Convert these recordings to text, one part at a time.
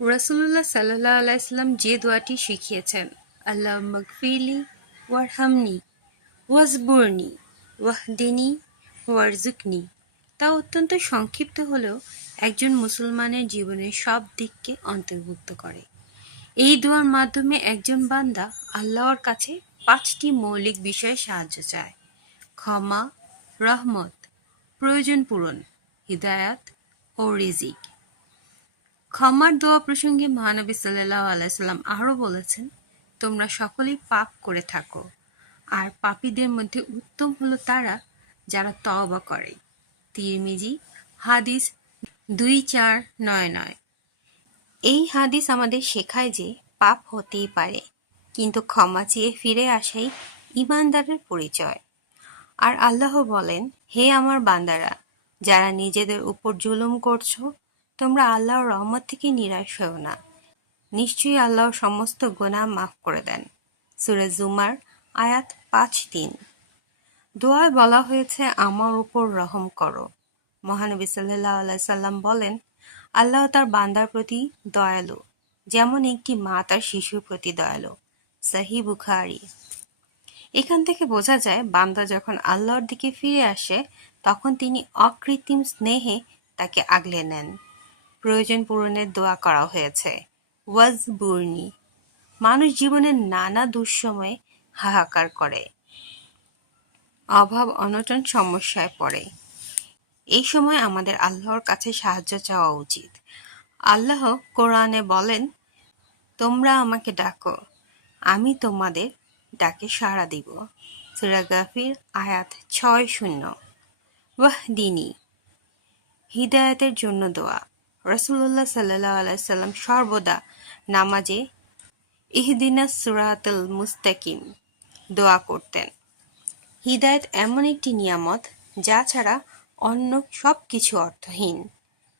রাসূলুল্লাহ সাল্লাল্লাহু আলাইহি সাল্লাম যে দোয়াটি শিখিয়েছেন আল্লাহ মগফিলি ওয়ারহামনি ওয়াজবুরনি ওয়াহদিনী ওয়ারজুকনি তা অত্যন্ত সংক্ষিপ্ত হলেও একজন মুসলমানের জীবনের সব দিককে অন্তর্ভুক্ত করে। এই দোয়ার মাধ্যমে একজন বান্দা আল্লাহর কাছে পাঁচটি মৌলিক বিষয়ে সাহায্য চায়। ক্ষমা, রহমত, প্রয়োজন পূরণ, হিদায়াত ও রিজিক। ক্ষমার দোয়া প্রসঙ্গে মহানবী সাল্লাহ আলাইসাল্লাম আরও বলেছেন, তোমরা সকলেই পাপ করে থাকো। আর পাপীদের মধ্যে উত্তম হলো তারা যারা তওবা করে। তিরমিজি, হাদিস দুই চার নয় নয়। এই হাদিস আমাদের শেখায় যে পাপ হতেই পারে, কিন্তু ক্ষমা চেয়ে ফিরে আসাই ইমানদারের পরিচয়। আর আল্লাহ বলেন, হে আমার বান্দারা, যারা নিজেদের উপর জুলুম করছ তোমরা আল্লাহর রহমত থেকে নিরাশ হও না। নিশ্চয়ই আল্লাহ সমস্ত গোনা মাফ করে দেন। সুরে জুমার আয়াত পাঁচ তিন। দোয়ায় বলা হয়েছে, আমার উপর রহম করো। মহানবী সাল্লাহ সাল্লাম বলেন, আল্লাহ তার বান্দার প্রতি দয়ালু, যেমন একটি মা তার শিশুর প্রতি দয়ালু। সাহি বুখারি। এখান থেকে বোঝা যায়, বান্দা যখন আল্লাহর দিকে ফিরে আসে, তখন তিনি অকৃত্রিম স্নেহে তাকে আগলে নেন। প্রয়োজন পূরণের দোয়া করা হয়েছে। ওয়াজ বুর্নি মানুষ জীবনের নানা দুঃসময়ে হাহাকার করে। অভাব, অনটন সমস্যায় পড়ে। এই সময় আমাদের আল্লাহর কাছে সাহায্য চাওয়া উচিত। আল্লাহ কোরআনে বলেন, তোমরা আমাকে ডাকো, আমি তোমাদের ডাকে সাড়া দিব। সুরা গাফির, আয়াত ছয় শূন্য। ওয়াহ দিনী হিদায়তের জন্য দোয়া। রসুল্লাহ সাল্লাহ আলাইসাল্লাম সর্বদা নামাজে ইহদিনা সুরাতুল মুস্তাকিম দোয়া করতেন। হিদায়ত এমন একটি নিয়ামত যা ছাড়া অন্য সব কিছু অর্থহীন।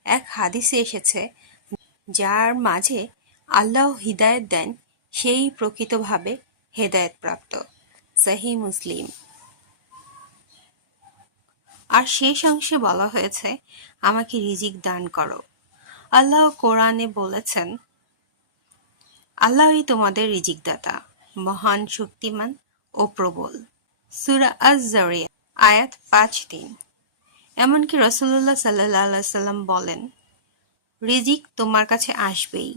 এক হাদিসে এসেছে, যার মাঝে আল্লাহ হিদায়ত দেন, সেই প্রকৃতভাবে হেদায়ত প্রাপ্ত সাহি মুসলিম। আর শেষ অংশে বলা হয়েছে, আমাকে রিজিক দান করো। আল্লাহ কোরআনে বলেছেন, আল্লাহই তোমাদের রিজিক দাতা মহান শক্তিমান ও প্রবল। সুরা আজ আয়াত পাঁচ তিন এমনকি রসুল্লাহ সাল্লাহ সাল্লাম বলেন, রিজিক তোমার কাছে আসবেই,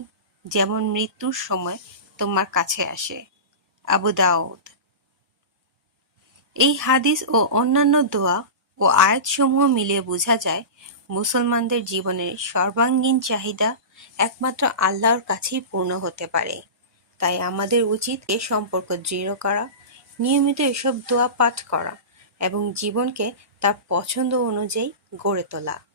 যেমন মৃত্যুর সময় তোমার কাছে আসে। আবু দাউদ। এই হাদিস ও অন্যান্য দোয়া ও আয়াতসমূহ মিলিয়ে বোঝা যায় মুসলমানদের জীবনের সর্বাঙ্গীন চাহিদা একমাত্র আল্লাহর কাছেই পূর্ণ হতে পারে। তাই আমাদের উচিত এ সম্পর্ক দৃঢ় করা, নিয়মিত এসব দোয়া পাঠ করা এবং জীবনকে তার পছন্দ অনুযায়ী গড়ে তোলা।